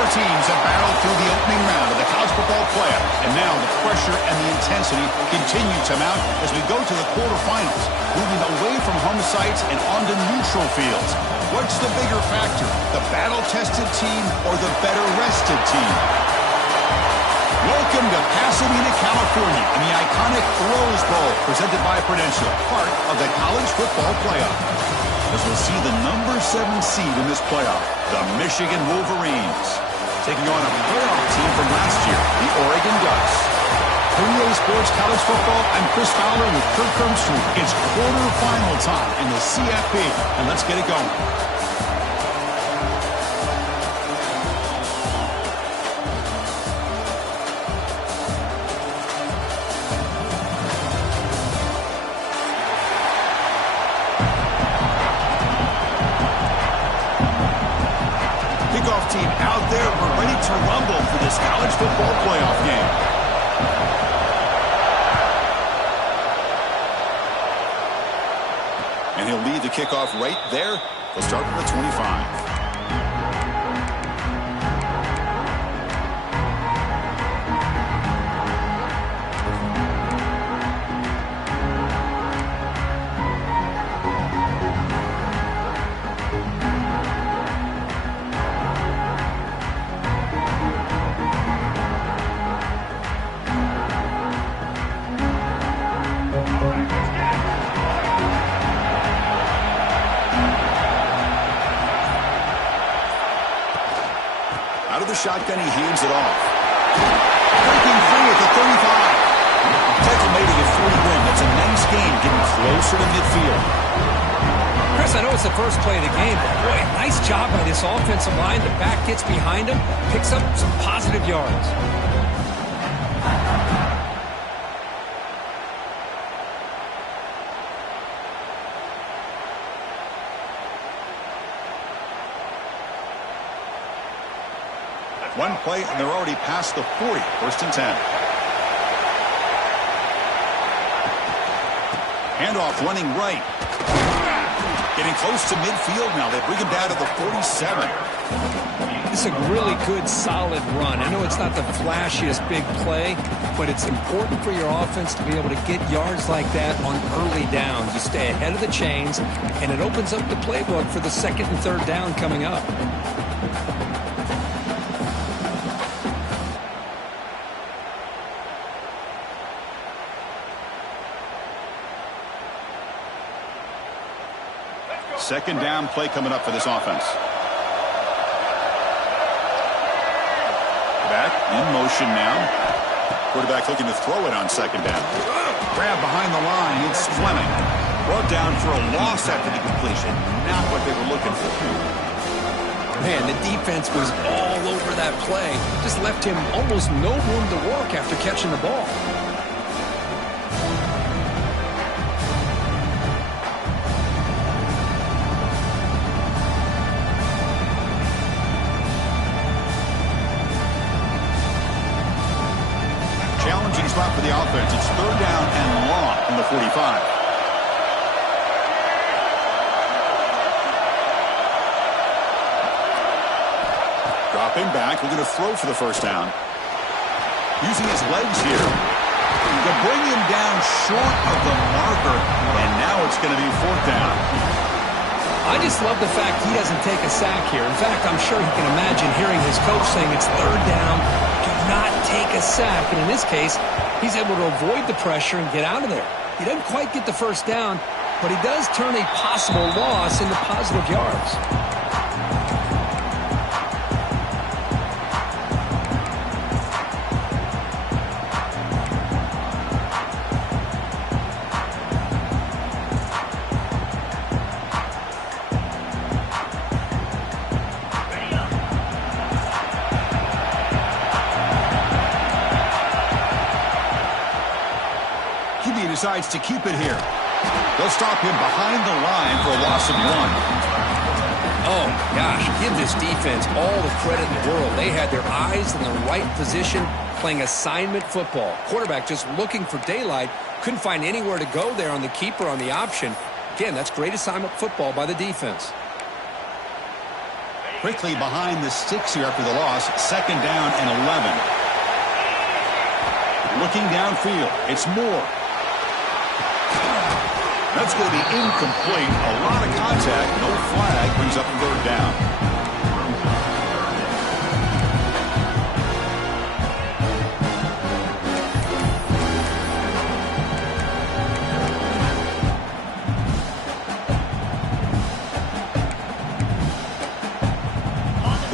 Four teams have battled through the opening round of the college football playoff, and now the pressure and the intensity continue to mount as we go to the quarterfinals, moving away from home sites and onto neutral fields. What's the bigger factor, the battle-tested team or the better-rested team? Welcome to Pasadena, California, in the iconic Rose Bowl, presented by Prudential, part of the college football playoff. As we'll see the number 7 seed in this playoff, the Michigan Wolverines, taking on a playoff team from last year, the Oregon Ducks. For EA Sports College Football, I'm Chris Fowler with Kirk Herbstreit. It's quarterfinal time in the CFP, and let's get it going. Team out there, we're ready to rumble for this college football playoff game. And he'll lead the kickoff right there. He'll start from the 25. Out of the shotgun, he hands it off. Breaking free at the 35. Tackle made it a 3-1. That's a nice game, getting closer to midfield. Chris, I know it's the first play of the game, but boy, nice job by this offensive line. The back gets behind him, picks up some positive yards. One play, and they're already past the 40. First and 10. Handoff running right. Getting close to midfield now. They bring him down to the 47. It's a really good, solid run. I know it's not the flashiest big play, but it's important for your offense to be able to get yards like that on early downs. You stay ahead of the chains, and it opens up the playbook for the second and third down coming up. Second down play coming up for this offense. Back in motion now. Quarterback looking to throw it on second down. Grab behind the line. It's Fleming. Brought down for a loss after the completion. Not what they were looking for. Man, the defense was all over that play. Just left him almost no room to work after catching the ball. Challenging spot for the offense. It's third down and long from the 45. Dropping back, looking to throw for the first down. Using his legs here to bring him down short of the marker, and now it's going to be fourth down. I just love the fact he doesn't take a sack here. In fact, I'm sure he can imagine hearing his coach saying it's third down, do not take a sack. And in this case, he's able to avoid the pressure and get out of there. He doesn't quite get the first down, but he does turn a possible loss into positive yards. Decides to keep it here. They'll stop him behind the line for a loss of 1. Oh, gosh, give this defense all the credit in the world. They had their eyes in the right position, playing assignment football. Quarterback just looking for daylight, couldn't find anywhere to go there on the keeper on the option. Again, that's great assignment football by the defense. Quickly behind the sticks here after the loss. 2nd down and 11. Looking downfield. It's Moore. That's going to be incomplete. A lot of contact. No flag. Brings up 3rd down.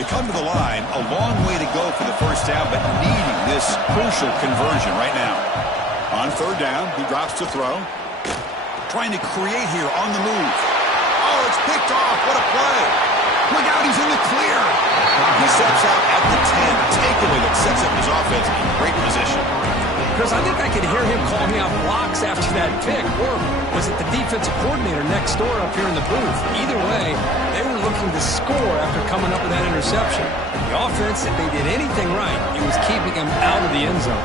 Come to the line, a long way to go for the 1st down, but needing this crucial conversion right now. On 3rd down, he drops to throw. Trying to create here on the move. Oh, it's picked off. What a play. Look out, he's in the clear. He steps out at the 10. A takeaway that sets up his offense in great position. Chris, I think I could hear him calling out blocks after that pick. Or was it the defensive coordinator next door up here in the booth? Either way, they were looking to score after coming up with that interception. The offense, if they did anything right, it was keeping him out of the end zone.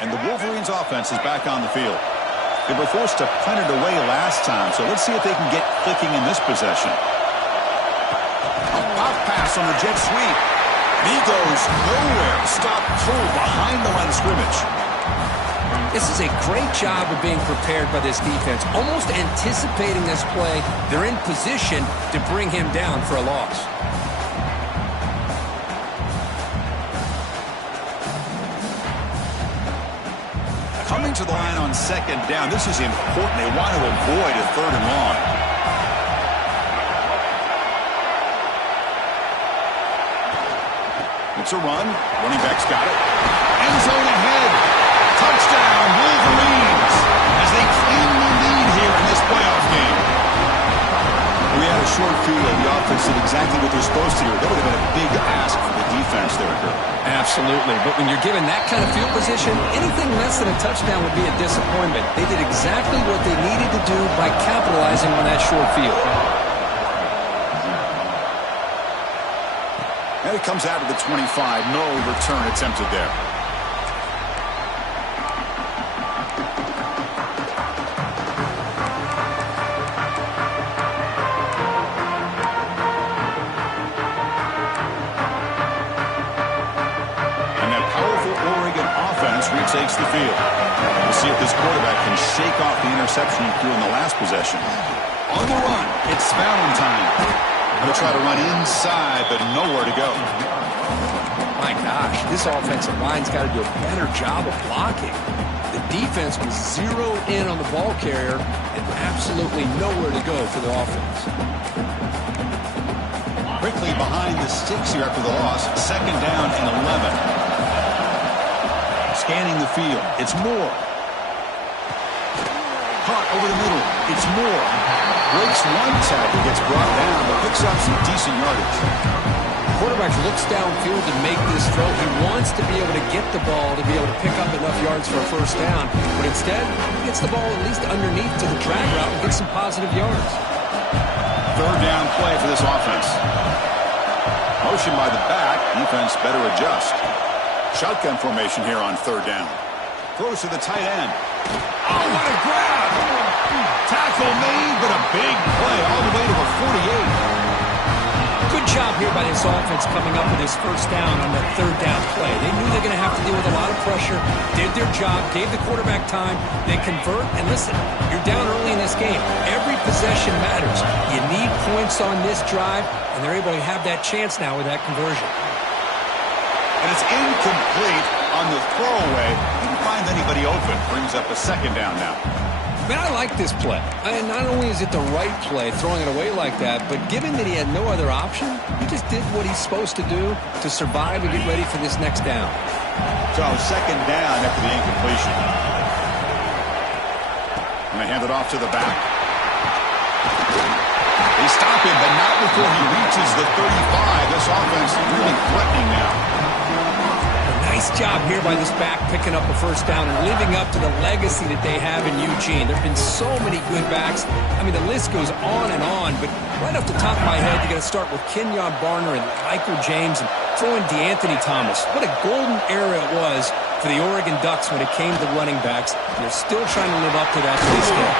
And the Wolverines offense is back on the field. They were forced to punt it away last time, so let's see if they can get clicking in this possession. A pop pass on the jet sweep. And he goes nowhere. Stopped cold behind the line of scrimmage. This is a great job of being prepared by this defense. Almost anticipating this play, they're in position to bring him down for a loss. Coming to the line on 2nd down. This is important. They want to avoid a 3rd and long. It's a run. Running back's got it. End zone ahead. Touchdown, Wolverines, as they claim the lead here in this playoff game. We had a short field. The offense did exactly what they're supposed to do. That would have been a big ask for the defense there, Kurt. Absolutely. But when you're given that kind of field position, anything less than a touchdown would be a disappointment. They did exactly what they needed to do by capitalizing on that short field. And it comes out of the 25. No return attempted there. Takes the field. We'll see if this quarterback can shake off the interception he threw in the last possession. On the run, it's Valentine. Going to try to run inside, but nowhere to go. My gosh, this offensive line's got to do a better job of blocking. The defense was zeroed in on the ball carrier and absolutely nowhere to go for the offense. Quickly behind the sticks here after the loss. 2nd down and 11. Scanning the field. It's Moore. Caught over the middle. It's Moore. Breaks one tackle, gets brought down, but picks up some decent yardage. The quarterback looks downfield to make this throw. He wants to be able to get the ball to be able to pick up enough yards for a 1st down. But instead, he gets the ball at least underneath to the drag route and gets some positive yards. 3rd down play for this offense. Motion by the back. Defense better adjust. Shotgun formation here on 3rd down. Throws to the tight end. Oh, what a grab! Tackle made, but a big play all the way to the 48. Good job here by this offense coming up with this 1st down on that 3rd down play. They knew they're going to have to deal with a lot of pressure, did their job, gave the quarterback time, they convert, and listen, you're down early in this game. Every possession matters. You need points on this drive, and they're able to have that chance now with that conversion. And it's incomplete on the throwaway. Didn't find anybody open. Brings up a 2nd down now. Man, I like this play. And not only is it the right play, throwing it away like that, but given that he had no other option, he just did what he's supposed to do to survive and get ready for this next down. So 2nd down after the incompletion. And they hand it off to the back. They stop him, but not before he reaches the 35. This offense really threatening now. Nice job here by this back picking up a 1st down and living up to the legacy that they have in Eugene. There have been so many good backs. I mean, the list goes on and on, but right off the top of my head, you got to start with Kenyon Barner and Michael James and throw in DeAnthony Thomas. What a golden era it was For the Oregon Ducks, when it came to running backs, they're still trying to live up to that to this day.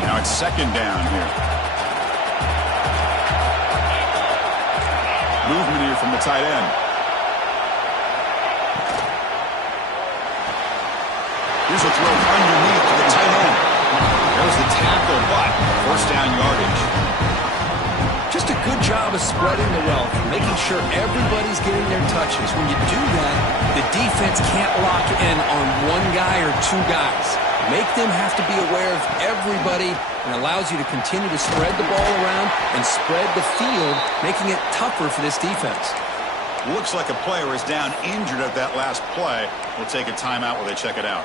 Now it's second down here. Movement here from the tight end. Here's a throw underneath to the tight end. There's the tackle, but first down yardage. Just a good job of spreading the wealth, making sure everybody's getting their touches. When you do that, the defense can't lock in on one guy or two guys. Make them have to be aware of everybody, and allows you to continue to spread the ball around and spread the field, making it tougher for this defense. Looks like a player is down injured at that last play. We'll take a timeout while they check it out.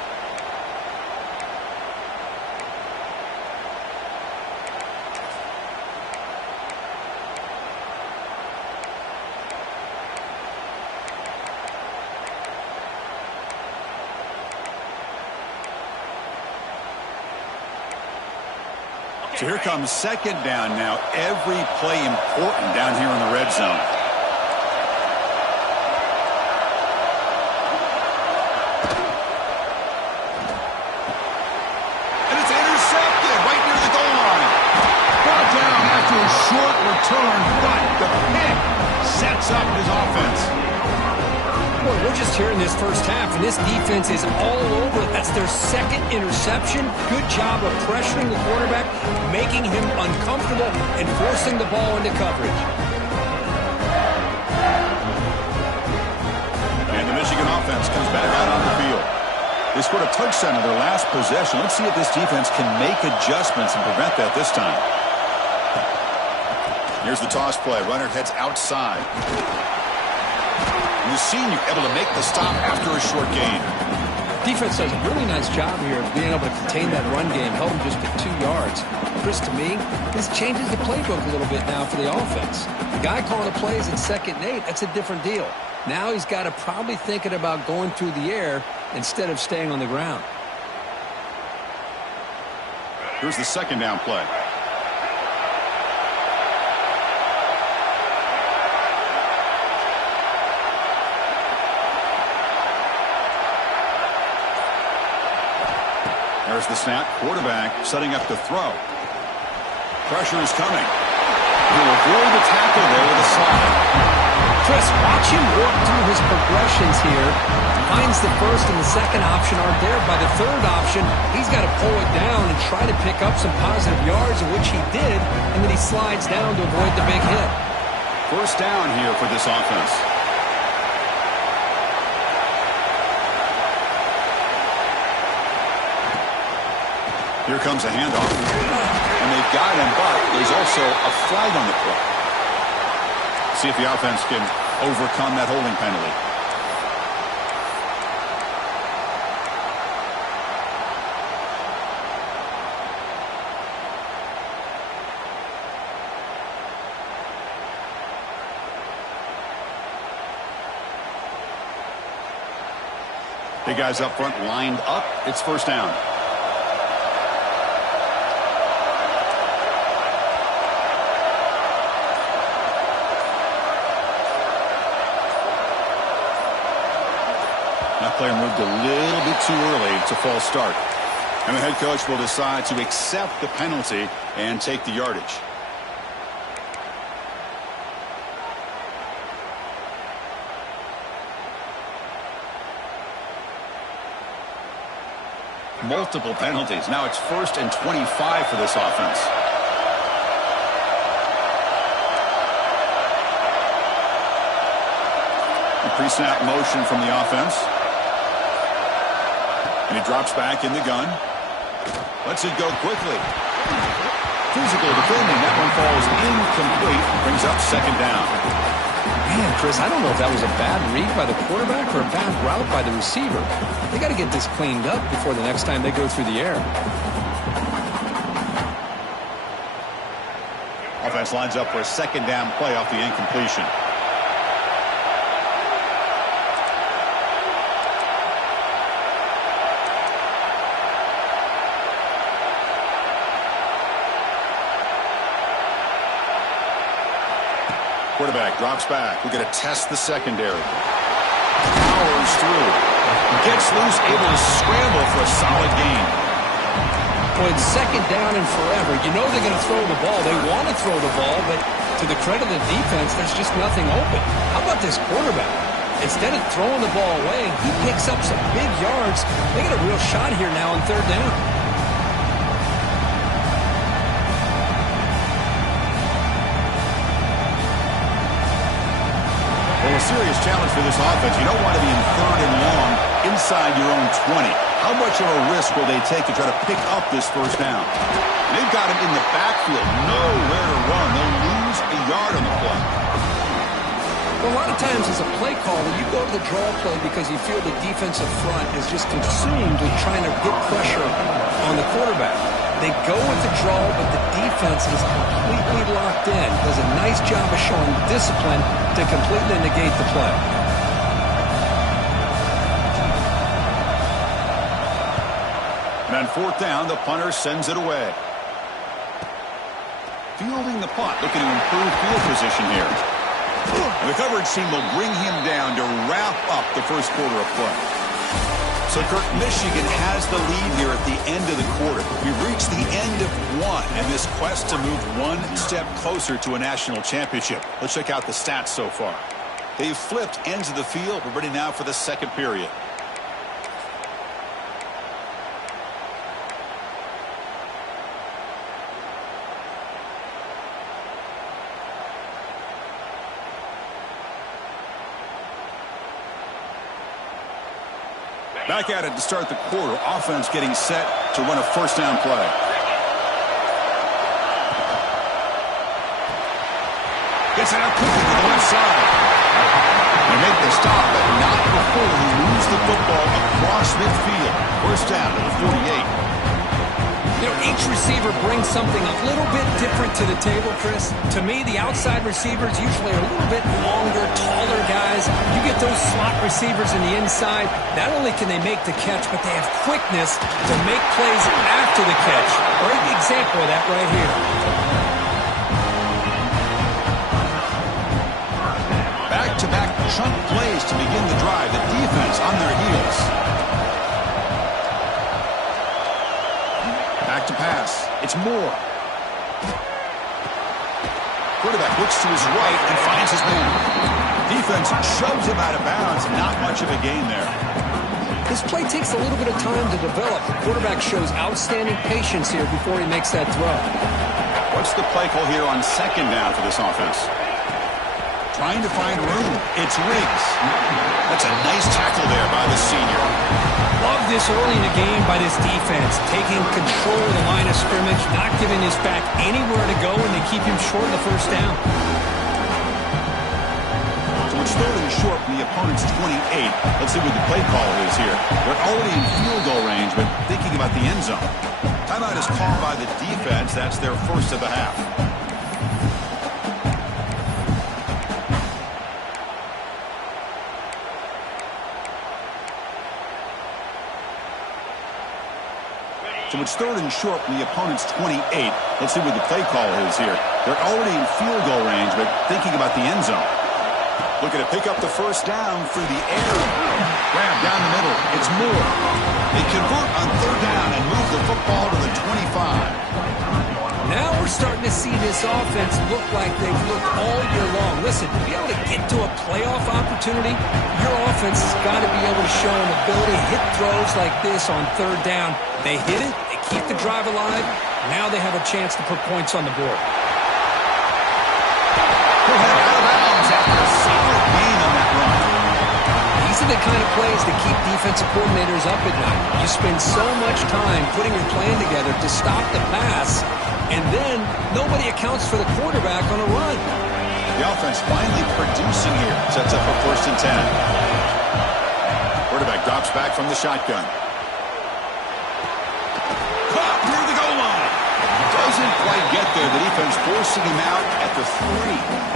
So here comes second down now. Every play important down here in the red zone. And it's intercepted right near the goal line. Brought down after a short return, but the pick sets up his offense. Boy, we're just here in this first half, and this defense is all over it. That's their second interception. Good job of pressuring the quarterback, making him uncomfortable, and forcing the ball into coverage. And the Michigan offense comes back out on the field. They scored a touchdown in their last possession. Let's see if this defense can make adjustments and prevent that this time. Here's the toss play. Runner heads outside. The senior able to make the stop after a short gain. Defense does a really nice job here of being able to contain that run game, held him just to 2 yards. Chris, to me, this changes the playbook a little bit now for the offense. The guy calling the plays at 2nd and 8, that's a different deal. Now he's got to probably thinking about going through the air instead of staying on the ground. Here's the second down play. There's the snap. Quarterback setting up to throw. Pressure is coming. He'll avoid the tackle there with a slide. Chris, watch him work through his progressions here. Finds the first and the second option aren't there. By the third option, he's got to pull it down and try to pick up some positive yards, of which he did, and then he slides down to avoid the big hit. First down here for this offense. Here comes a handoff. And they've got him, but there's also a flag on the play. See if the offense can overcome that holding penalty. Big guys up front lined up. It's first down. That player moved a little bit too early. It's a false start. And the head coach will decide to accept the penalty and take the yardage. Multiple penalties. Now it's 1st and 25 for this offense. A pre-snap motion from the offense. And he drops back in the gun. Lets it go quickly. Physical defending. That one falls incomplete. Brings up second down. Man, Chris, I don't know if that was a bad read by the quarterback or a bad route by the receiver. They got to get this cleaned up before the next time they go through the air. Offense lines up for a second down play off the incompletion. Quarterback drops back. We're going to test the secondary. Powers through. Gets loose, able to scramble for a solid gain. Well, it's second down and forever. You know they're going to throw the ball. They want to throw the ball, but to the credit of the defense, there's just nothing open. How about this quarterback? Instead of throwing the ball away, he picks up some big yards. They got a real shot here now on third down. Well, a serious challenge for this offense. You don't want to be in third and long inside your own 20. How much of a risk will they take to try to pick up this first down? They've got him in the backfield, nowhere to run. They'll lose a yard on the play. Well, a lot of times as a play caller, you go to the draw play because you feel the defensive front is just consumed with trying to get pressure on the quarterback. They go with the draw, but the defense is completely locked in. Does a nice job of showing discipline to completely negate the play. And on fourth down, the punter sends it away. Fielding the punt, looking to improve field position here. And the coverage team will bring him down to wrap up the first quarter of play. So, Kirk, Michigan has the lead here at the end of the quarter. We've reached the end of one in this quest to move one step closer to a national championship. Let's check out the stats so far. They've flipped ends of the field. We're ready now for the second period. Back at it to start the quarter. Offense getting set to run a first down play. Gets it out quickly to the left side. They make the stop, but not before he moves the football across midfield. First down to the 48. You know, each receiver brings something a little bit different to the table, Chris. To me, the outside receivers usually are a little bit longer, taller guys. You get those slot receivers in the inside, not only can they make the catch, but they have quickness to make plays after the catch. Great example of that right here. Back-to-back chunk plays to begin the drive. The defense on their heels. Back to pass. It's Moore. Quarterback looks to his right and finds his man. Defense shoves him out of bounds. Not much of a gain there. This play takes a little bit of time to develop. The quarterback shows outstanding patience here before he makes that throw. What's the play call here on second down for this offense? Trying to find room. It's Riggs. That's a nice tackle there by the senior. Love this early in the game by this defense, taking control of the line of scrimmage, not giving his back anywhere to go, and they keep him short of the first down. So it's third and short from the opponent's 28. Let's see what the play call is here. They're already in field goal range, but thinking about the end zone. Timeout is called by the defense. That's their first of the half. So it's third and short from the opponent's 28. Let's see what the play call is here. They're already in field goal range, but thinking about the end zone. Looking to pick up the first down through the air. Grab down the middle. It's Moore. They convert on third down and move the football to the 25. Now we're starting to see this offense look like they've looked all year long. Listen, to be able to get to a playoff opportunity, your offense has got to be able to show an ability to hit throws like this on third down. They hit it, they keep the drive alive. Now they have a chance to put points on the board. Out of bounds after a solid gain on that run. These are the kind of plays that keep defensive coordinators up at night. You spend so much time putting your plan together to stop the pass, and then nobody accounts for the quarterback on a run. The offense finally producing here. Sets up a first and 10. Quarterback drops back from the shotgun. Caught near the goal line. Doesn't quite get there. The defense forcing him out at the 3.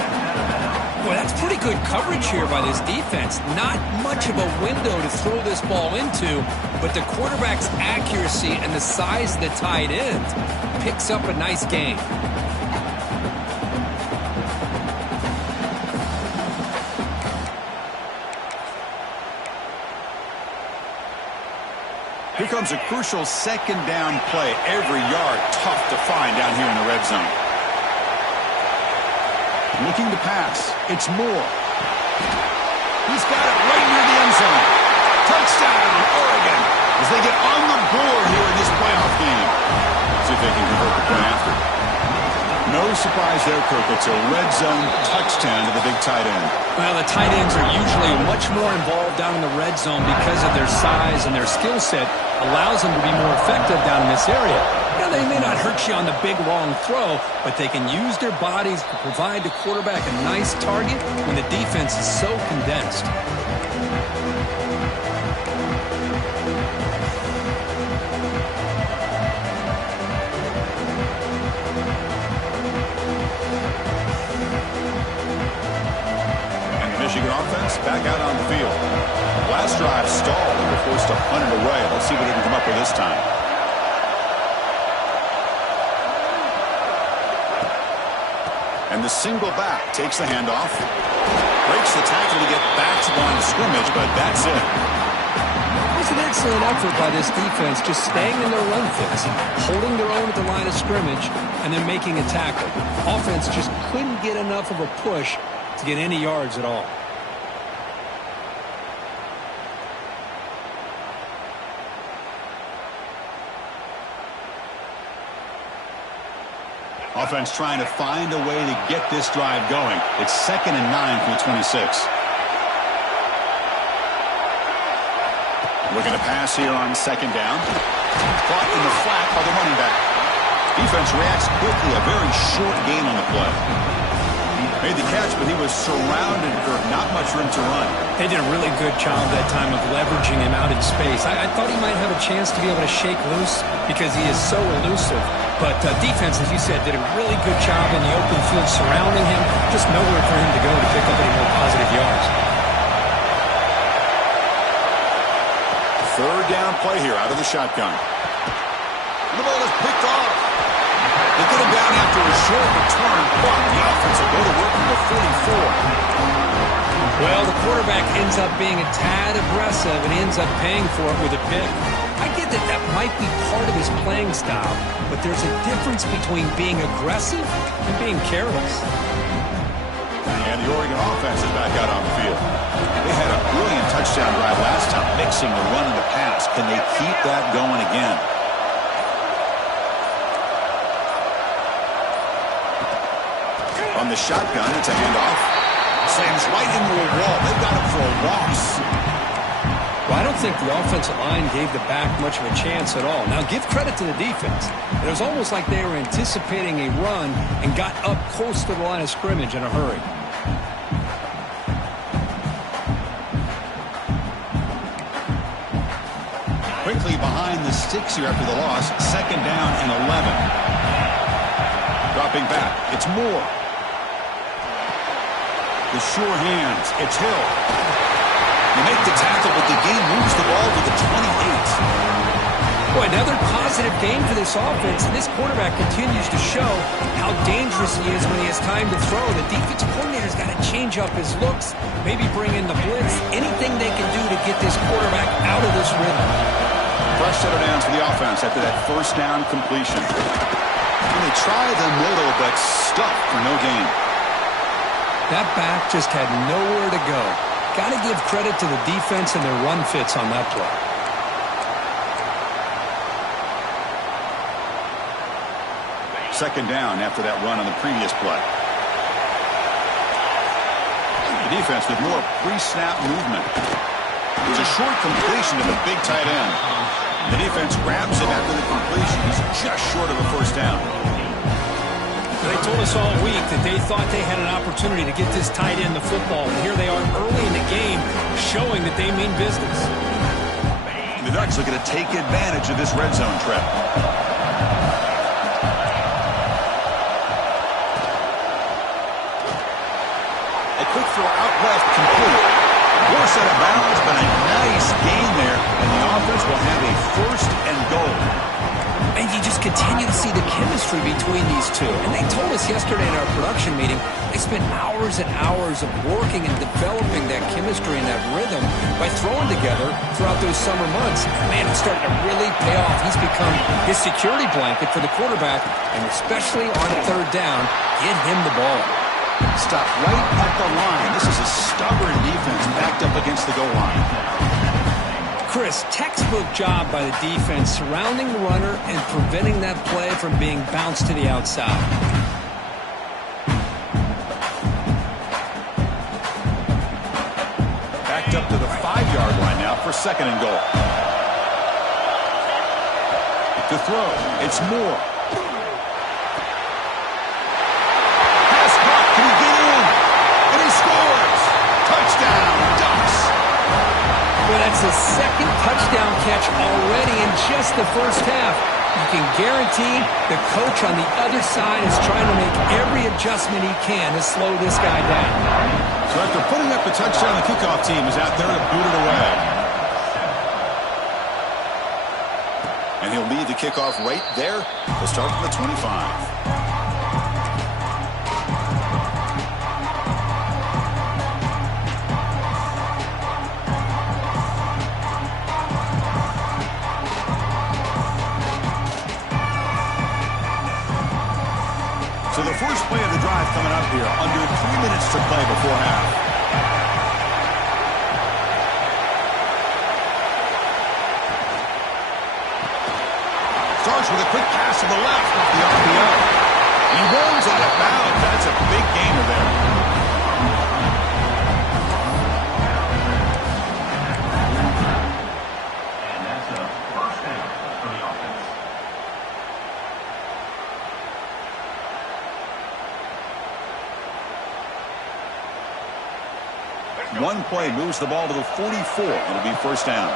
Well, that's pretty good coverage here by this defense. Not much of a window to throw this ball into, but the quarterback's accuracy and the size of the tight end picks up a nice gain. Here comes a crucial second down play. Every yard tough to find down here in the red zone. Looking to pass. It's Moore. He's got it right near the end zone. Touchdown, Oregon, as they get on the board here in this playoff game. See if they can convert the point after. No surprise there, Kirk. It's a red zone touchdown to the big tight end. Well, the tight ends are usually much more involved down in the red zone because of their size, and their skill set allows them to be more effective down in this area. Now, they may not hurt you on the big, long throw, but they can use their bodies to provide the quarterback a nice target when the defense is so condensed. Michigan offense back out on the field. Last drive stalled and were forced to punt it away. Let's see what they can come up with this time. And the single back takes the handoff. Breaks the tackle to get back to the line of scrimmage, but that's it. It was an excellent effort by this defense, just staying in their run fits, holding their own at the line of scrimmage, and then making a tackle. Offense just couldn't get enough of a push to get any yards at all. Offense trying to find a way to get this drive going. It's 2nd and 9 from the 26. Looking to pass here on 2nd down. Caught in the flat by the running back. Defense reacts quickly. A very short gain on the play. Made the catch, but he was surrounded for not much room to run. They did a really good job that time of leveraging him out in space. I thought he might have a chance to be able to shake loose because he is so elusive. But defense, as you said, did a really good job in the open field surrounding him. Just nowhere for him to go to pick up any more positive yards. Third down play here out of the shotgun. The ball is picked off. They get him down after a short return, but the offense will go to work from the 44. Well, the quarterback ends up being a tad aggressive and ends up paying for it with a pick. I get that that might be part of his playing style, but there's a difference between being aggressive and being careless. And the Oregon offense is back out on the field. They had a brilliant touchdown drive last time, mixing the run and the pass. Can they keep that going again? On the shotgun, it's a handoff. Slams right into a wall. They've got him for a loss. Well, I don't think the offensive line gave the back much of a chance at all. Now, give credit to the defense. It was almost like they were anticipating a run and got up close to the line of scrimmage in a hurry. Quickly behind the sticks here after the loss. 2nd down and 11. Dropping back. It's Moore. The sure hands. It's Hill. They make the tackle, but the game moves the ball to the 28. Boy, another positive game for this offense, and this quarterback continues to show how dangerous he is when he has time to throw. The defensive coordinator's got to change up his looks, maybe bring in the blitz, anything they can do to get this quarterback out of this rhythm. Fresh set of downs for the offense after that first down completion. And they try the middle, but stuck for no gain. That back just had nowhere to go. Got to give credit to the defense and their run fits on that play. Second down after that run on the previous play. The defense with more pre-snap movement. It was a short completion to the big tight end. The defense grabs him after the completion. He's just short of a first down. They told us all week that they thought they had an opportunity to get this tight end the football, and here they are early in the game showing that they mean business. The Ducks looking to take advantage of this red zone trap. A quick throw out left, complete. More set of bounds, but a nice gain there, and the offense will have a 1st and goal. And you just continue to see the chemistry chemistry between these two. And they told us yesterday in our production meeting, they spent hours and hours of working and developing that chemistry and that rhythm by throwing together throughout those summer months. And man, it's starting to really pay off. He's become his security blanket for the quarterback, and especially on third down, get him the ball. Stop right at the line. This is a stubborn defense backed up against the goal line. Chris, textbook job by the defense surrounding the runner and preventing that play from being bounced to the outside. Backed up to the 5-yard line now for second and goal. To throw, it's Moore. Pass caught, can he get in? And he scores! Touchdown, Ducks! Well, that's his second touchdown catch already in just the first half. You can guarantee the coach on the other side is trying to make every adjustment he can to slow this guy down. So after putting up the touchdown, the kickoff team is out there to boot it away. And he'll lead the kickoff right there. He'll start from the 25. So the first play of the drive coming up here, under 3 minutes to play before half. Starts with a quick pass to the left off the RPO. He rolls out of bounds. That's a big gainer there. One play moves the ball to the 44. It'll be first down.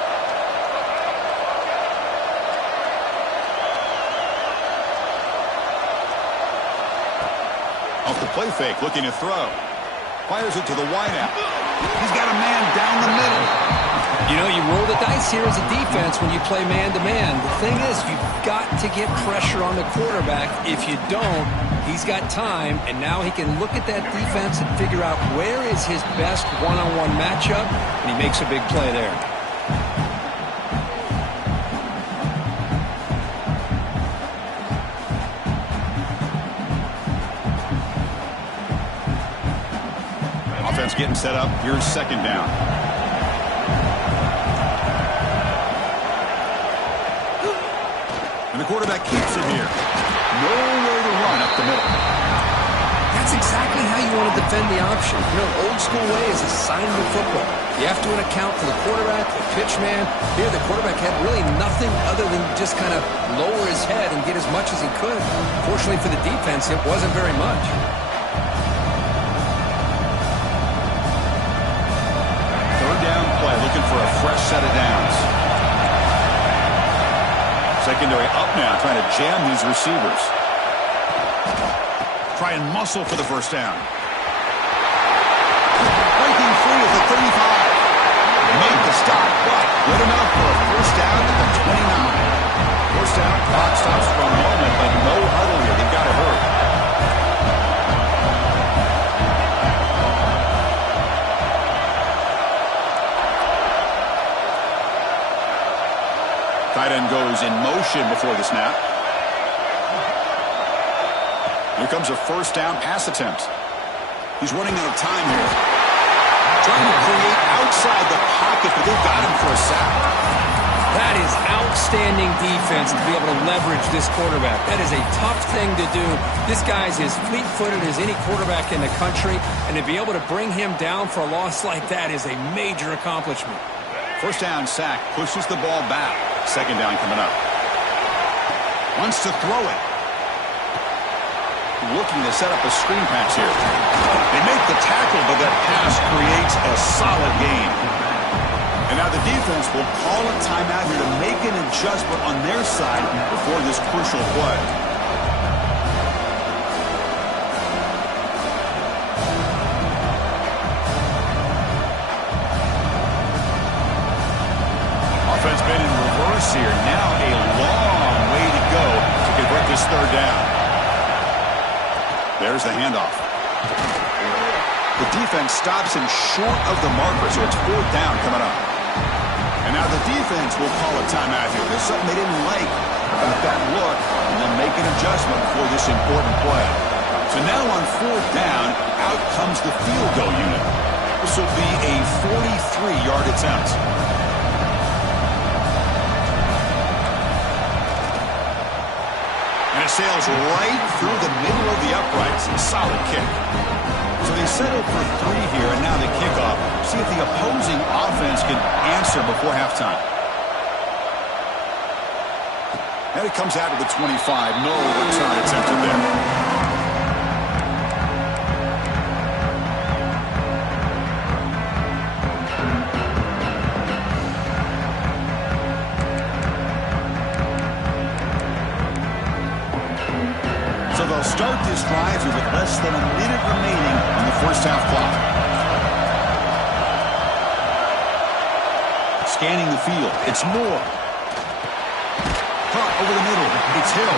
Off the play fake, looking to throw. Fires it to the wideout. He's got a man down the middle. You know, you roll the dice here as a defense when you play man-to-man. The thing is, you've got to get pressure on the quarterback. If you don't, he's got time, and now he can look at that defense and figure out where is his best one-on-one matchup, and he makes a big play there. Offense getting set up. Here's second down. And the quarterback keeps it here. Nowhere to run up the middle. That's exactly how you want to defend the option. You know, old school way is assignment football. You have to account for the quarterback, the pitch man. Here, the quarterback had really nothing other than just kind of lower his head and get as much as he could. Fortunately for the defense, it wasn't very much. Third down play, looking for a fresh set of downs. Secondary up now, trying to jam these receivers. Try and muscle for the first down. Breaking free at the 35. Made the stop, but good enough for a first down at the 29. First down, clock stops for a moment, but no huddle here. They've got to hurry. Tight end goes in motion before the snap. Here comes a first down pass attempt. He's running out of time here. Trying to create outside the pocket, but they've got him for a sack. That is outstanding defense to be able to leverage this quarterback. That is a tough thing to do. This guy's as fleet-footed as any quarterback in the country, and to be able to bring him down for a loss like that is a major accomplishment. First down sack, pushes the ball back. Second down coming up. Wants to throw it. Looking to set up a screen pass here. They make the tackle, but that pass creates a solid gain. And now the defense will call a timeout here to make an adjustment on their side before this crucial play. Offense been in reverse here. Now a long way to go to convert this third down. There's the handoff. The defense stops him short of the marker, so it's 4th down coming up. And now the defense will call a timeout here. There's something they didn't like about that look, and they'll make an adjustment for this important play. So now on 4th down, out comes the field goal unit. This will be a 43-yard attempt. And it sails right through the middle of the uprights. A solid kick. So they settle for 3 here, and now they kick off. See if the opposing offense can answer before halftime. And it comes out to the 25. No return attempted there. They'll start this drive here with less than a minute remaining on the first half clock. Scanning the field. It's Moore. Caught over the middle. It's Hill.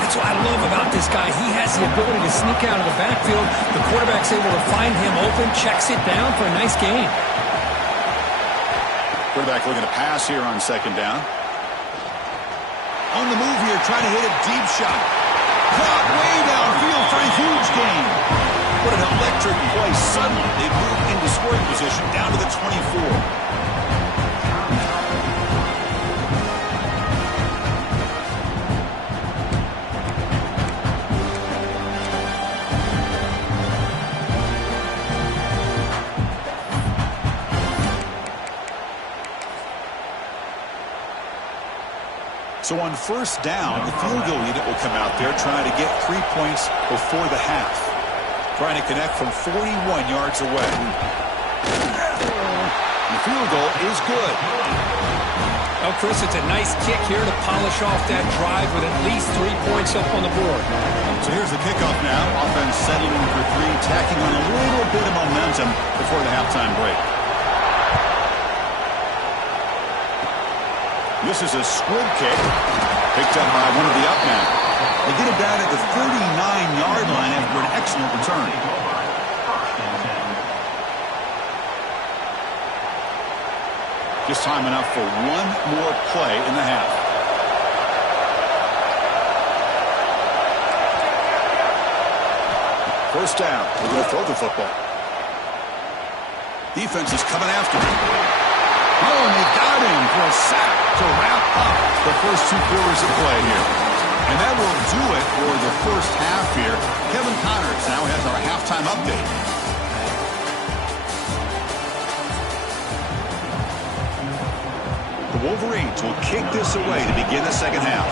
That's what I love about this guy. He has the ability to sneak out of the backfield. The quarterback's able to find him open, checks it down for a nice gain. Quarterback looking to pass here on 2nd down. On the move here, trying to hit a deep shot. Caught way downfield for a huge gain. What an electric play. Suddenly, they move into scoring position down to the 24. So on 1st down, the field goal unit will come out there trying to get 3 points before the half. Trying to connect from 41 yards away. The field goal is good. Oh, Chris, it's a nice kick here to polish off that drive with at least 3 points up on the board. So here's the kickoff now. Offense settling for 3, tacking on a little bit of momentum before the halftime break. This is a squib kick, picked up by one of the up men. They get it down at the 39-yard line after an excellent return. Just time enough for one more play in the half. First down. They're going to throw the football. Defense is coming after him. Oh, and they got him for a sack to wrap up the first 2 quarters of play here. And that will do it for the first half here. Kevin Connors now has our halftime update. The Wolverines will kick this away to begin the second half.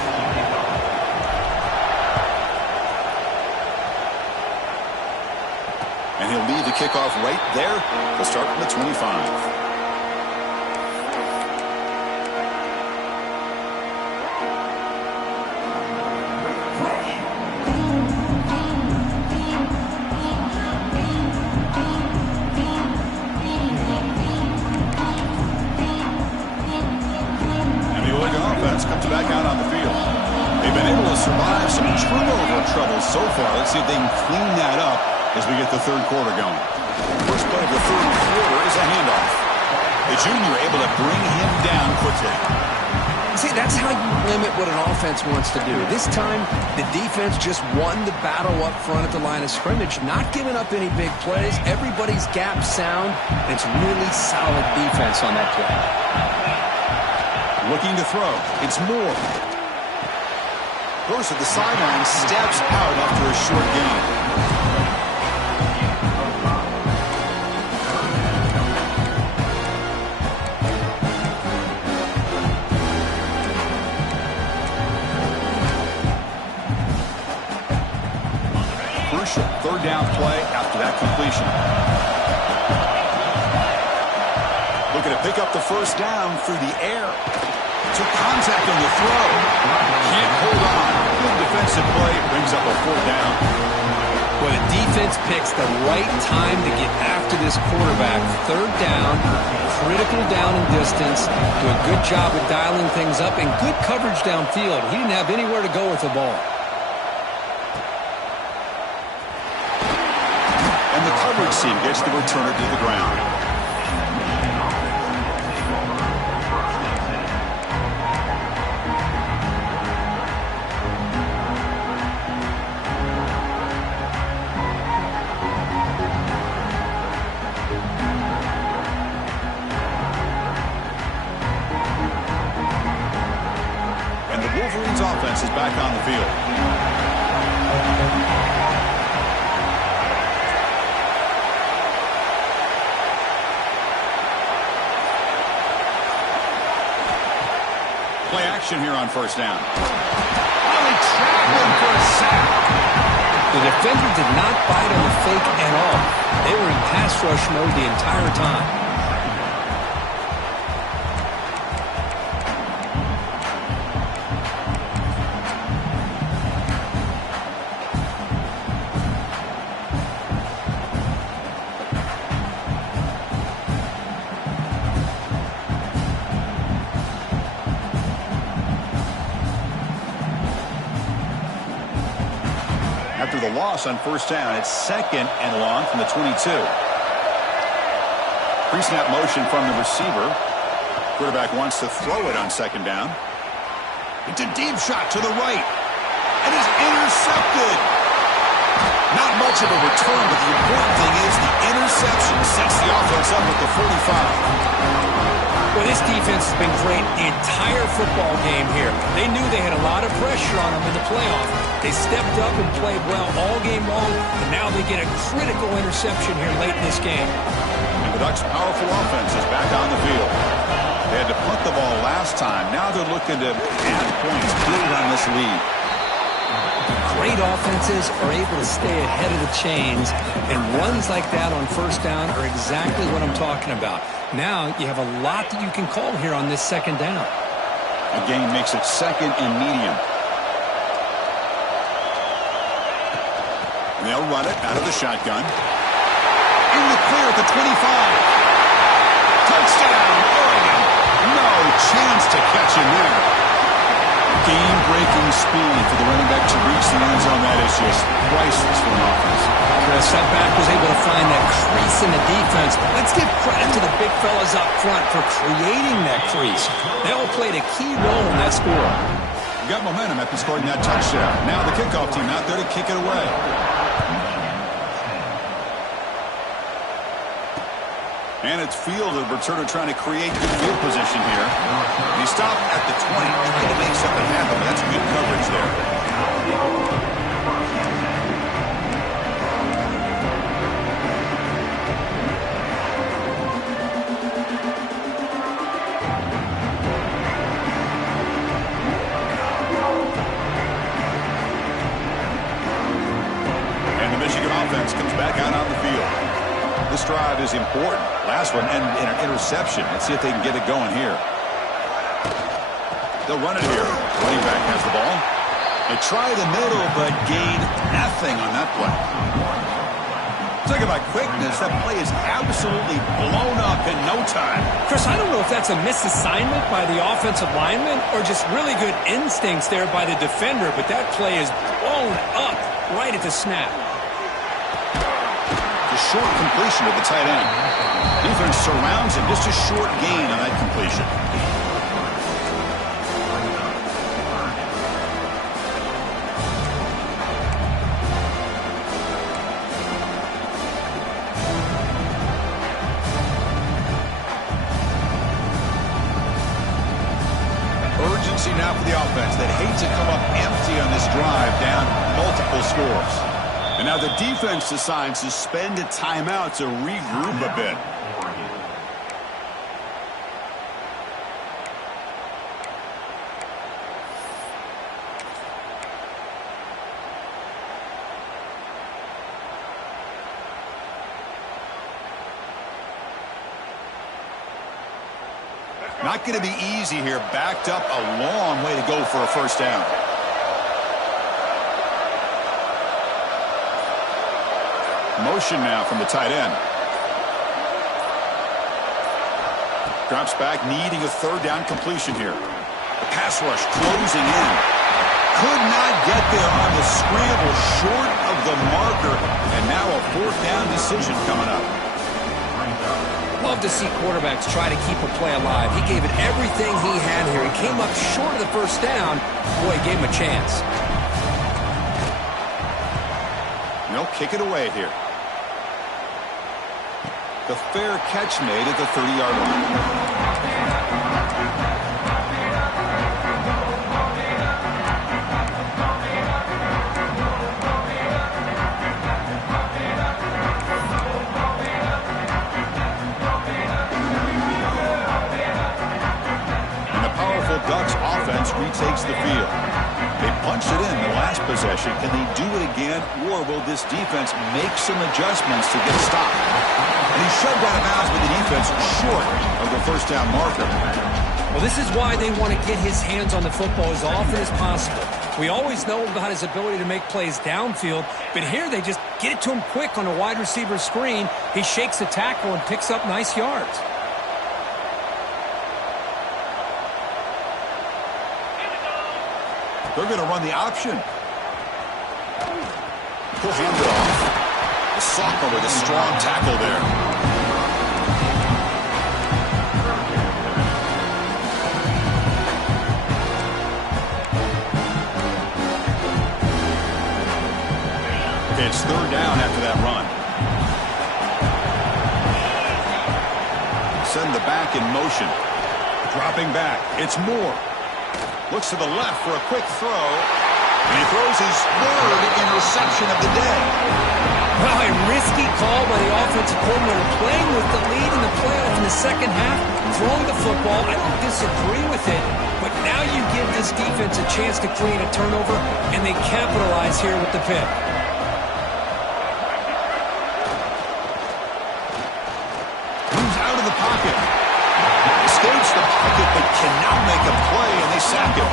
And he'll lead the kickoff right there. They'll start from the 25. Comes back out on the field. They've been able to survive some turnover trouble so far. Let's see if they can clean that up as we get the 3rd quarter going. First play of the 3rd quarter is a handoff. The junior able to bring him down quickly. See, that's how you limit what an offense wants to do. This time, the defense just won the battle up front at the line of scrimmage, not giving up any big plays. Everybody's gap sound, and it's really solid defense on that play. Looking to throw. It's Moore. Goes to the sideline, steps out after a short gain. Crucial 3rd down play after that completion. Looking to pick up the first down through the air. Took contact on the throw. Can't hold on. Good defensive play. Brings up a 4th down. Well, the defense picks the right time to get after this quarterback. 3rd down, critical down and distance. Do a good job of dialing things up and good coverage downfield. He didn't have anywhere to go with the ball. seam gets the returner to the ground. And the Wolverines offense is back on the field. Play action here on first down. Really traveling for a sack. The defender did not bite on the fake at all. They were in pass rush mode the entire time. After the loss on first down, it's 2nd and long from the 22. Pre-snap motion from the receiver. Quarterback wants to throw it on 2nd down. It's a deep shot to the right. And it's intercepted. Not much of a return, but the important thing is the interception sets the offense up at the 45. Well, this defense has been great the entire football game here. They knew they had a lot of pressure on them in the playoff. They stepped up and played well all game long, and now they get a critical interception here late in this game. And the Ducks' powerful offense is back on the field. They had to punt the ball last time. Now they're looking to add points, build on this lead. Great offenses are able to stay ahead of the chains, and runs like that on first down are exactly what I'm talking about. Now you have a lot that you can call here on this 2nd down. The game makes it 2nd and medium. And they'll run it out of the shotgun. In the clear at the 25. Touchdown, Oregon. No chance to catch him there. Game-breaking speed for the running back to reach the end zone. That is just priceless for an offense. Chris, that back was able to find that crease in the defense. Let's give credit to the big fellas up front for creating that crease. They all played a key role in that score. Got momentum after scoring that touchdown. Now the kickoff team out there to kick it away. And it's field, the returner trying to create good field position here. And he stopped at the 20, trying to make something happen, but that's good coverage there. And the Michigan offense comes back out on the field. This drive is important. Last one ended in an interception. Let's see if they can get it going here. They'll run it here. Running back has the ball. They try the middle, but gain nothing on that play. Talk about quickness. That play is absolutely blown up in no time. Chris, I don't know if that's a misassignment by the offensive lineman or just really good instincts there by the defender, but that play is blown up right at the snap. A short completion to the tight end. Defense surrounds him. Just a short gain on that completion. Urgency now for the offense that hate to come up empty on this drive, down multiple scores. And now the defense decides to spend a timeout to regroup a bit. Not going to be easy here. Backed up a long way to go for a first down. Motion now from the tight end. Drops back, needing a 3rd down completion here. The pass rush closing in. Could not get there on the scramble, short of the marker, and now a fourth down decision coming up. Love to see quarterbacks try to keep a play alive. He gave it everything he had here. He came up short of the first down. Boy, he gave him a chance. They'll kick it away here. The fair catch made at the 30-yard line. Ducks offense retakes the field. They punched it in the last possession. Can they do it again, or will this defense make some adjustments to get a stop? And he's shoved out of bounds with the defense short of the first down marker. Well, this is why they want to get his hands on the football as often as possible. We always know about his ability to make plays downfield, but here they just get it to him quick on a wide receiver screen. He shakes the tackle and picks up nice yards. They're going to run the option. He'll hand it off. The sophomore with a strong tackle there. It's third down after that run. Send the back in motion. Dropping back. It's Moore. Looks to the left for a quick throw. And he throws his third interception of the day. Well, a risky call by the offensive coordinator, playing with the lead in the playoff in the second half, throwing the football. I don't disagree with it, but now you give this defense a chance to create a turnover, and they capitalize here with the pick. Moves out of the pocket. Escapes the pocket, but cannot make a play, and they sack him.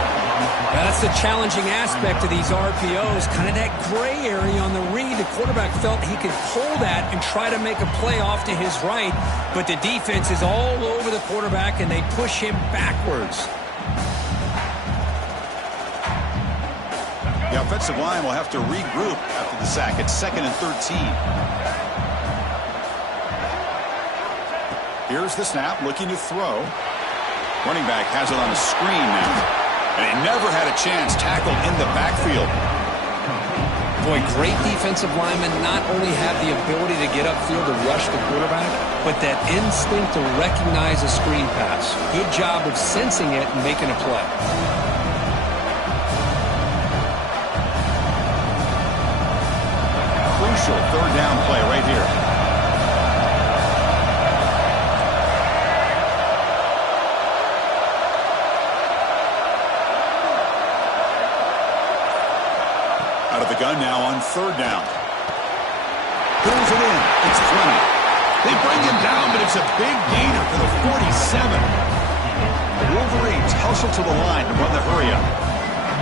That's the challenging aspect of these RPOs, kind of that gray area on the read. The quarterback felt he could pull that and try to make a play off to his right, but the defense is all over the quarterback, and they push him backwards. The offensive line will have to regroup after the sack. It's 2nd and 13. Here's the snap, looking to throw. Running back has it on a screen now. And he never had a chance, tackled in the backfield. Boy, great defensive linemen not only have the ability to get upfield to rush the quarterback, but that instinct to recognize a screen pass. Good job of sensing it and making a play. Crucial third down play right here. Out of the gun now on third down. Pulls it in. It's Fleming. They bring him down, but it's a big gainer for the 47. The Wolverines hustle to the line to run the hurry up.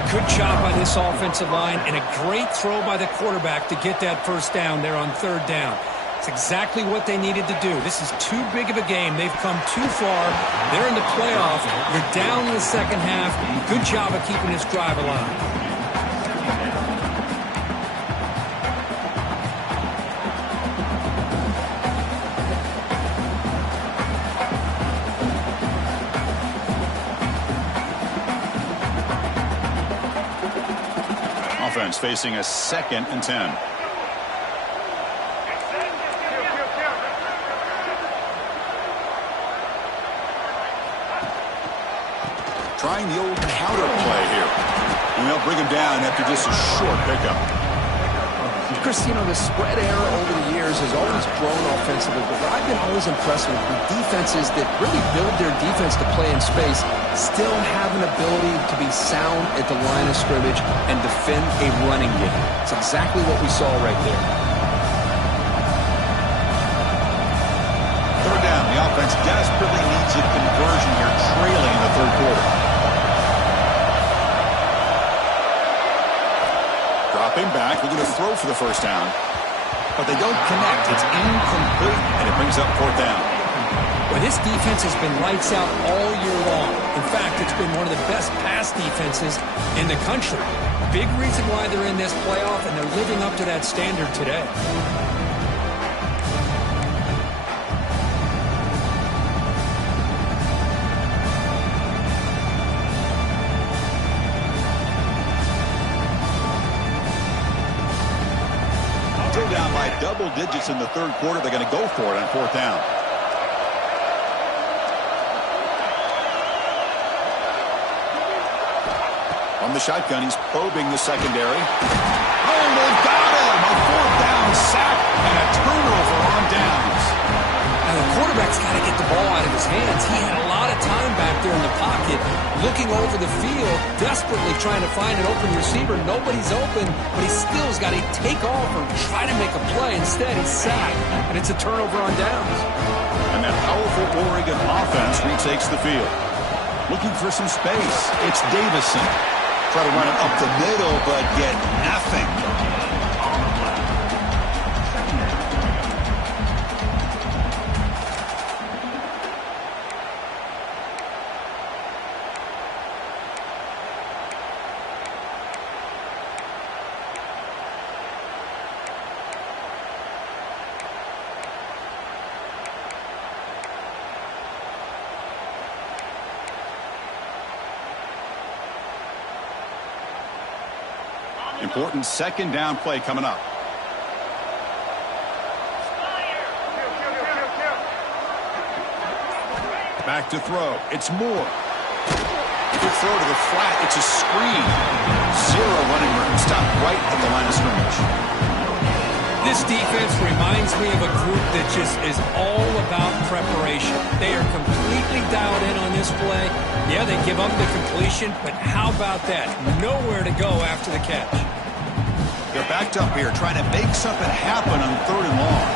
Good job by this offensive line, and a great throw by the quarterback to get that first down there on third down. It's exactly what they needed to do. This is too big of a game. They've come too far. They're in the playoff. You're down in the second half. Good job of keeping this drive alive. Offense facing a 2nd and 10. Trying the old counter play here. And they'll bring him down after just a short pickup. Chris, you know, the spread error over the years has always grown offensively, but what I've been always impressed with defenses that really build their defense to play in space still have an ability to be sound at the line of scrimmage and defend a running game. It's exactly what we saw right there. Third down. The offense desperately needs a conversion here, trailing in the third quarter. Dropping back, looking to throw for the first down. But they don't connect. It's incomplete, and it brings up fourth down. Well, this defense has been lights out all year long. In fact, it's been one of the best pass defenses in the country. Big reason why they're in this playoff, and they're living up to that standard today. Still down by double digits in the third quarter. They're going to go for it on fourth down. On the shotgun, he's probing the secondary. Oh, they've got him! A fourth down sack and a turnover on downs. And the quarterback's got to get the ball out of his hands. He had a lot of time back there in the pocket, looking over the field, desperately trying to find an open receiver. Nobody's open, but he still's got to take off or try to make a play. Instead, he's sacked, and it's a turnover on downs. And that powerful Oregon offense retakes the field. Looking for some space. It's Davison. Try to run it up the middle, but get nothing. Important second down play coming up. Back to throw. It's Moore. Good throw to the flat. It's a screen. Zero running room. Stop right at the line of scrimmage. This defense reminds me of a group that just is all about preparation. They are completely dialed in on this play. Yeah, they give up the completion, but how about that? Nowhere to go after the catch. They're backed up here trying to make something happen on third and long.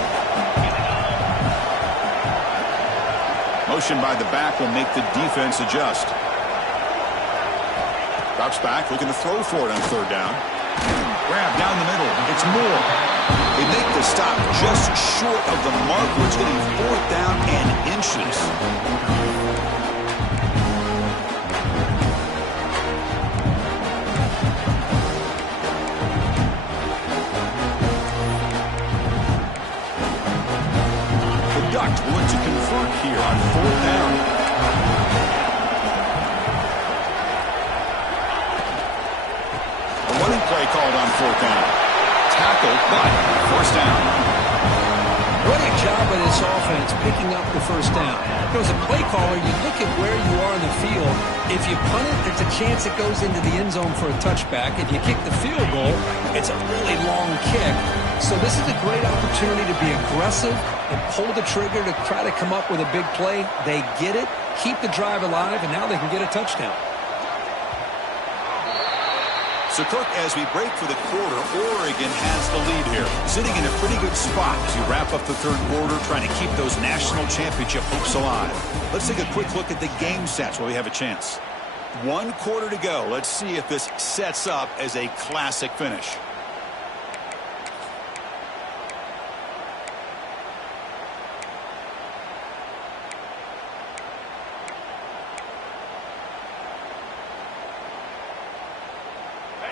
Motion by the back will make the defense adjust. Drops back, looking to throw for it on third down. Grab down the middle. It's Moore. They make the stop just short of the mark, where it's getting fourth down and inches. Willing to convert here on fourth down. A running play called on fourth down. Tackled, but first down. Great job by this offense picking up the first down. As a play caller, you look at where you are in the field. If you punt it, there's a chance it goes into the end zone for a touchback. If you kick the field goal, it's a really long kick. So this is a great opportunity to be aggressive and pull the trigger to try to come up with a big play. They get it, keep the drive alive, and now they can get a touchdown. So, Kirk, as we break for the quarter, Oregon has the lead here, sitting in a pretty good spot as you wrap up the third quarter, trying to keep those national championship hopes alive. Let's take a quick look at the game stats while we have a chance. 1 quarter to go. Let's see if this sets up as a classic finish.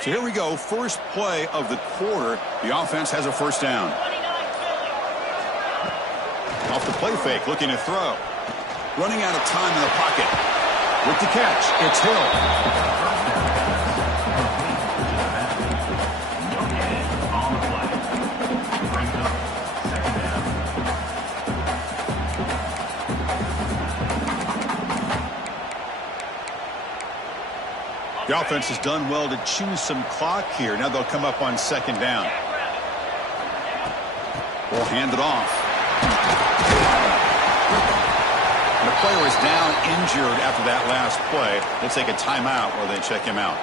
So here we go, first play of the quarter. The offense has a first down. Off the play fake, looking to throw. Running out of time in the pocket. With the catch, it's Hill. The offense has done well to choose some clock here. Now they'll come up on second down. We'll hand it off. And the player is down injured after that last play. They'll take a timeout while they check him out.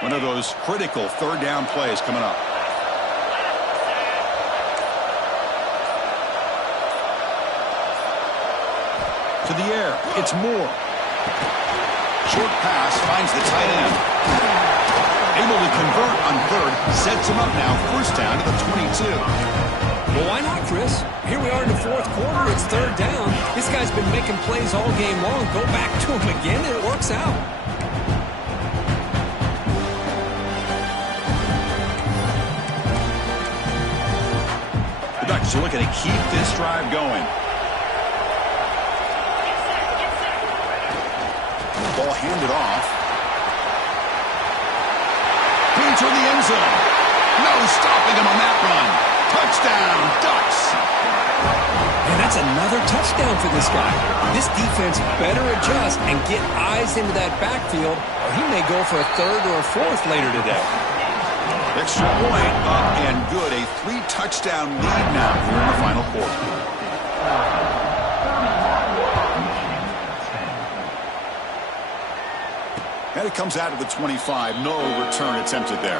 One of those critical third down plays coming up. To the air. It's Moore. Short pass finds the tight end. Able to convert on third. Sets him up now. First down to the 22. Well, why not, Chris? Here we are in the fourth quarter. It's third down. This guy's been making plays all game long. Go back to him again, and it works out. The Ducks are looking to keep this drive going. Ball handed off. Into the end zone. No stopping him on that run. Touchdown, Ducks. And that's another touchdown for this guy. This defense better adjust and get eyes into that backfield, or he may go for a third or a fourth later today. Extra point up and good. A 3-touchdown lead now here in the final quarter. And it comes out of the 25. No return attempted there.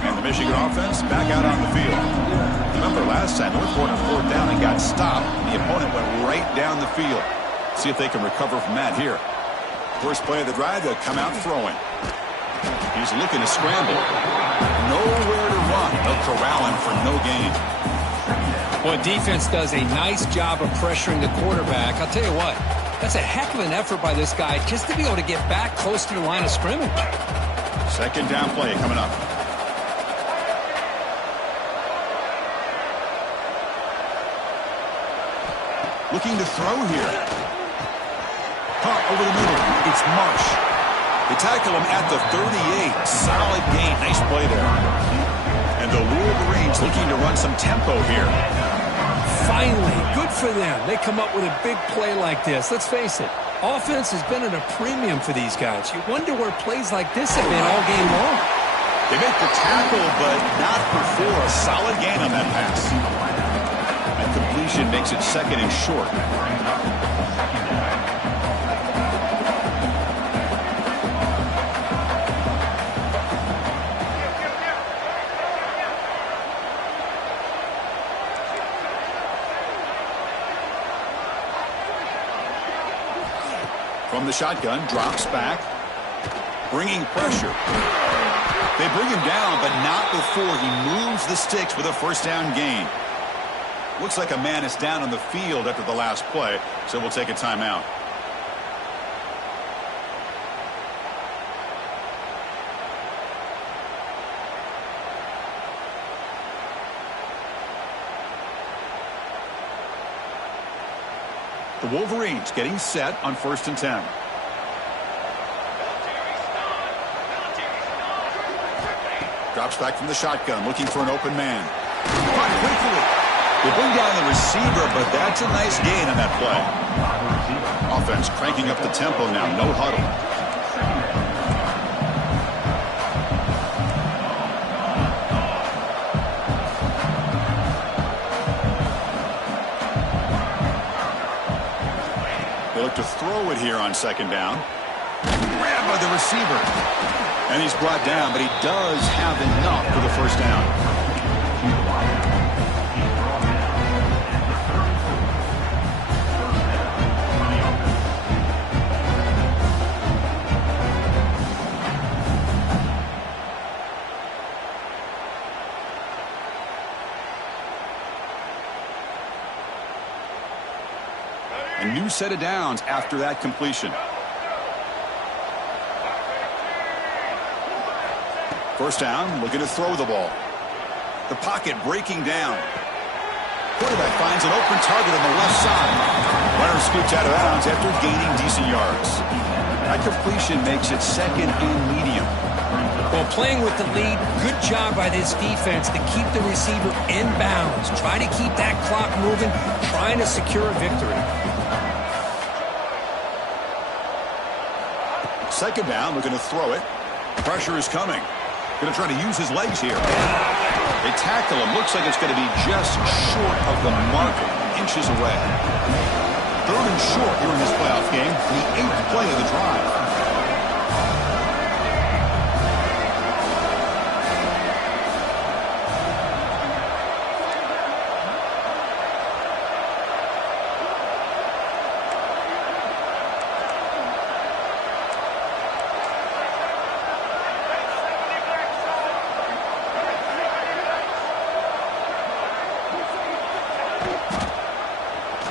And the Michigan offense back out on the field. Remember last time, North Ford on fourth down and got stopped. The opponent went right down the field. See if they can recover from that here. First play of the drive, they'll come out throwing. He's looking to scramble. Nowhere to run. They'll corral him for no gain. Well, defense does a nice job of pressuring the quarterback. I'll tell you what, that's a heck of an effort by this guy just to be able to get back close to the line of scrimmage. Second down play coming up. Looking to throw here. Caught over the middle. It's Marsh. They tackle him at the 38. Solid gain. Nice play there. And the Wolverines looking to run some tempo here. Finally, good for them. They come up with a big play like this. Let's face it, offense has been at a premium for these guys. You wonder where plays like this have been all game long. They make the tackle, but not before a solid gain on that pass. And completion makes it second and short. From the shotgun, drops back, bringing pressure. They bring him down, but not before he moves the sticks with a first down gain. Looks like a man is down on the field after the last play, so we'll take a timeout. The Wolverines getting set on 1st and 10. Drops back from the shotgun, looking for an open man. Caught quickly. They bring down the receiver, but that's a nice gain on that play. Offense cranking up the tempo now, no huddle. They look to throw it here on second down. Grabbed by the receiver. And he's brought down, but he does have enough for the first down. A new set of downs after that completion. First down, looking to throw the ball. The pocket breaking down. Quarterback finds an open target on the left side. Runner scoots out of bounds after gaining decent yards. That completion makes it second and medium. Well, playing with the lead, good job by this defense to keep the receiver in bounds. Try to keep that clock moving, trying to secure a victory. Second down, looking to throw it. Pressure is coming. Going to try to use his legs here. They tackle him. Looks like it's going to be just short of the marker. inches away. 3rd and short here in this playoff game, the 8th play of the drive.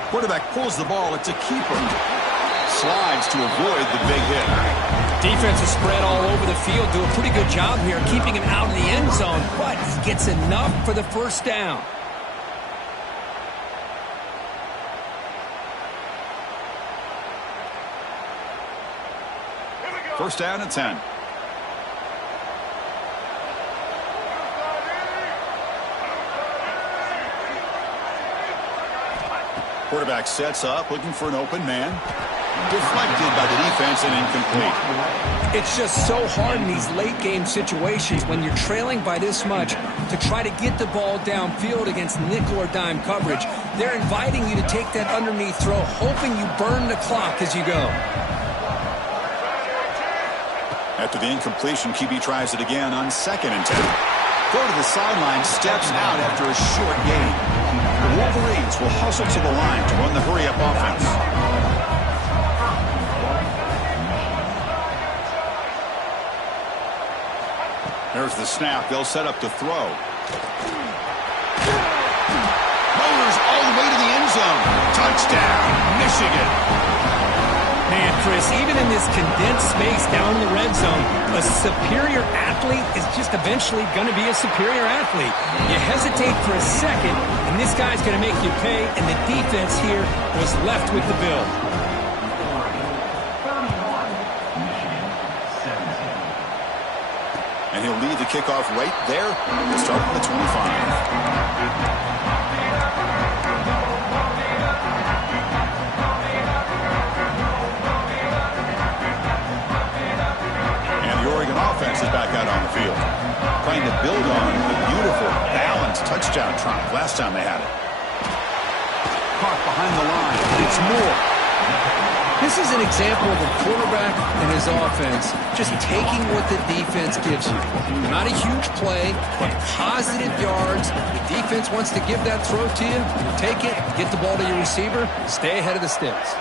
Quarterback pulls the ball. It's a keeper. Slides to avoid the big hit. Defense is spread all over the field. Do a pretty good job here keeping him out of the end zone, but he gets enough for the first down. First down and 10. Quarterback sets up, looking for an open man. Deflected by the defense and incomplete. It's just so hard in these late-game situations when you're trailing by this much to try to get the ball downfield against nickel or dime coverage. They're inviting you to take that underneath throw, hoping you burn the clock as you go. After the incompletion, QB tries it again on 2nd and 10. Go to the sideline, steps out after a short gain. The Wolverines will hustle to the line to run the hurry-up offense. There's the snap. They'll set up to throw. Motors all the way to the end zone. Touchdown, Michigan. Man, Chris, even in this condensed space down in the red zone, a superior athlete is just eventually going to be a superior athlete. You hesitate for a second, and this guy's going to make you pay, and the defense here was left with the bill. And he'll lead the kickoff right there. We'll start from the 25. Offense is back out on the field, trying to build on the beautiful, balanced touchdown triumph last time they had it. Caught behind the line. It's Moore. This is an example of a quarterback and his offense just taking what the defense gives you. Not a huge play, but positive yards. The defense wants to give that throw to you. You take it, get the ball to your receiver, stay ahead of the sticks.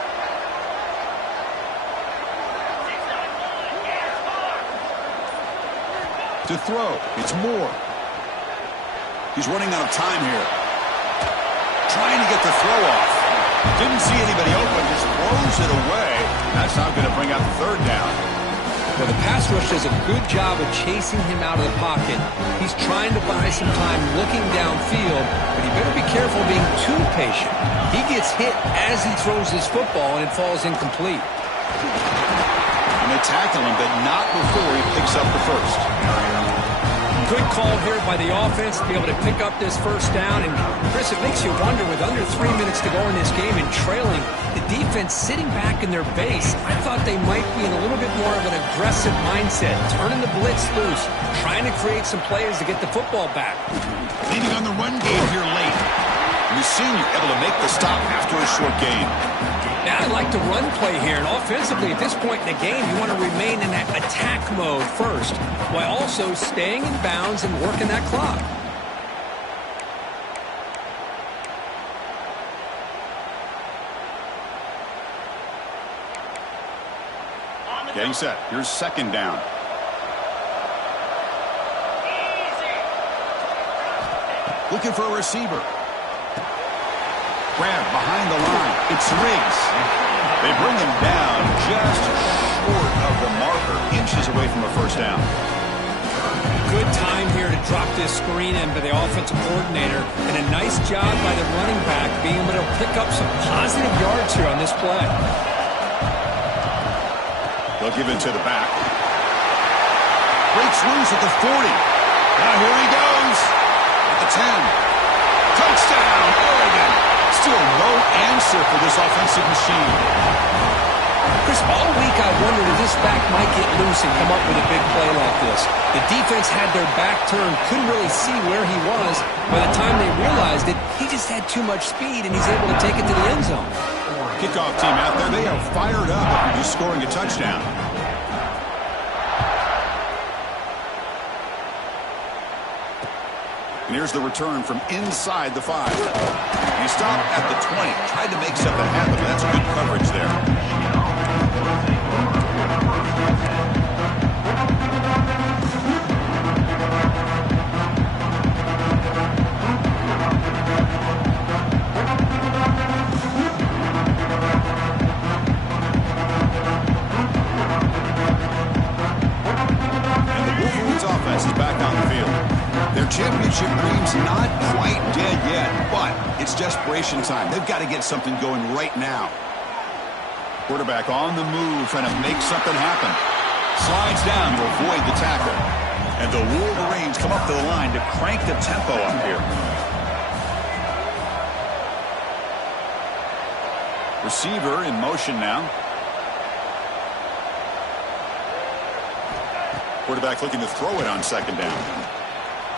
To throw, it's Moore. He's running out of time here. Trying to get the throw off. Didn't see anybody open, just throws it away. That's not going to bring out the 3rd down. Well, the pass rush does a good job of chasing him out of the pocket. He's trying to buy some time looking downfield, but he better be careful being too patient. He gets hit as he throws his football, and it falls incomplete. And they tackle him, but not before he picks up the first. Good call here by the offense to be able to pick up this first down. And, Chris, it makes you wonder, with under 3 minutes to go in this game and trailing, the defense sitting back in their base, I thought they might be in a little bit more of an aggressive mindset, turning the blitz loose, trying to create some plays to get the football back. Leaning on the run game here late. Senior able to make the stop after a short gain. Now, I like the run play here, and offensively at this point in the game, you want to remain in that attack mode first, while also staying in bounds and working that clock. Getting set. Here's 2nd down. Looking for a receiver. Grab behind the line. It's Riggs. They bring him down just short of the marker, inches away from a first down. Good time here to drop this screen in by the offensive coordinator, and a nice job by the running back being able to pick up some positive yards here on this play. They'll give it to the back. Breaks loose at the 40. Now here he goes at the 10. Touchdown, Oregon. Still no answer for this offensive machine. Chris, all week I wondered if this back might get loose and come up with a big play like this. The defense had their back turned, couldn't really see where he was. By the time they realized it, he just had too much speed, and he's able to take it to the end zone. Kickoff team out there, they are fired up after just scoring a touchdown. And here's the return from inside the 5. He stopped at the 20, tried to make something happen, but that's good coverage there. Championship dreams not quite dead yet, but it's desperation time. They've got to get something going right now. Quarterback on the move, trying to make something happen. Slides down to avoid the tackle. And the Wolverines come up to the line to crank the tempo up here. Receiver in motion now. Quarterback looking to throw it on second down.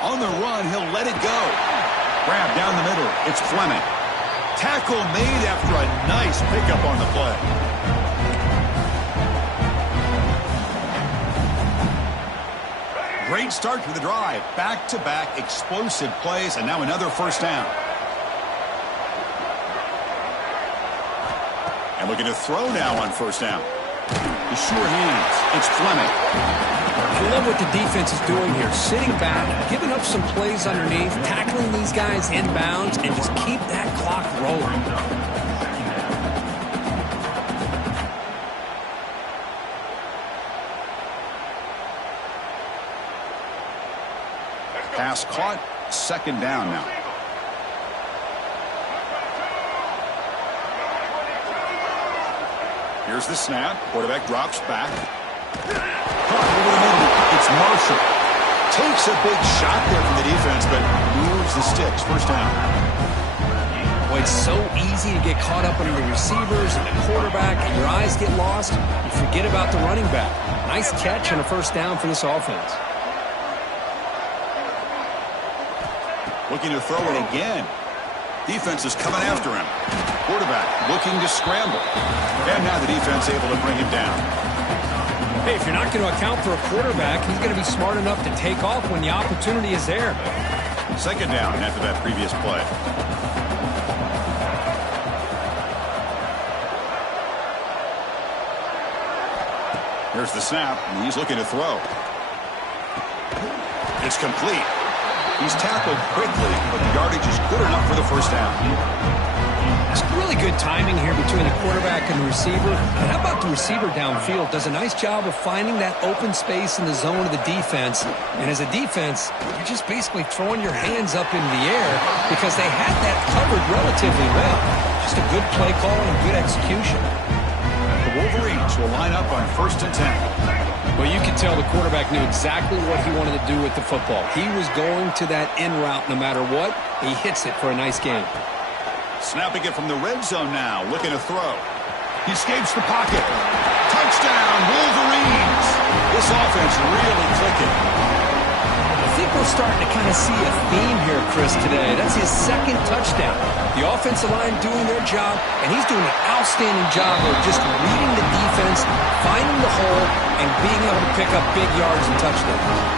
On the run, he'll let it go. Grab down the middle. It's Fleming. Tackle made after a nice pickup on the play. Great start to the drive. Back-to-back explosive plays, and now another first down. And looking to throw now on first down. The sure hands. It's Fleming. I love what the defense is doing here. Sitting back, giving up some plays underneath, tackling these guys inbounds, and just keep that clock rolling. Pass caught. Second down now. Here's the snap. Quarterback drops back. Caught over the middle. It's Marshall. Takes a big shot there from the defense, but moves the sticks. First down. Boy, it's so easy to get caught up under the receivers and the quarterback, and your eyes get lost. You forget about the running back. Nice catch and a first down for this offense. Looking to throw it again. Defense is coming after him. Quarterback looking to scramble. And now the defense able to bring him down. Hey, if you're not going to account for a quarterback, he's going to be smart enough to take off when the opportunity is there. Second down after that previous play. Here's the snap, and he's looking to throw. It's complete. He's tackled quickly, but the yardage is good enough for the first down. It's really good timing here between the quarterback and the receiver. And how about the receiver downfield? Does a nice job of finding that open space in the zone of the defense. And as a defense, you're just basically throwing your hands up in the air because they had that covered relatively well. Just a good play call and good execution. The Wolverines will line up on 1st and 10. Well, you can tell the quarterback knew exactly what he wanted to do with the football. He was going to that in route no matter what. He hits it for a nice gain. Snapping it from the red zone now, looking to throw. He escapes the pocket. Touchdown, Wolverines! This offense really clicking. I think we're starting to kind of see a theme here, Chris, today. That's his second touchdown. The offensive line doing their job, and he's doing an outstanding job of just reading the defense, finding the hole, and being able to pick up big yards and touchdowns.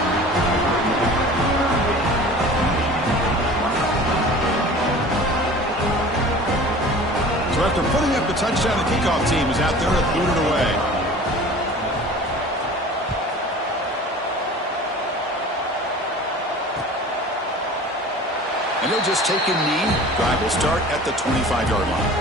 So after putting up the touchdown, the kickoff team is out there to boot it away. And they'll just take a knee. Drive will start at the 25-yard line.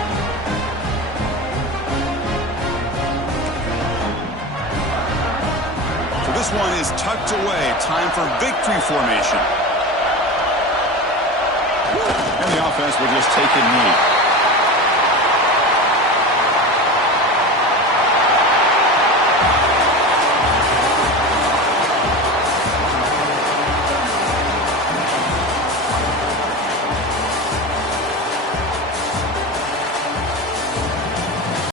So this one is tucked away. Time for victory formation. And the offense will just take a knee.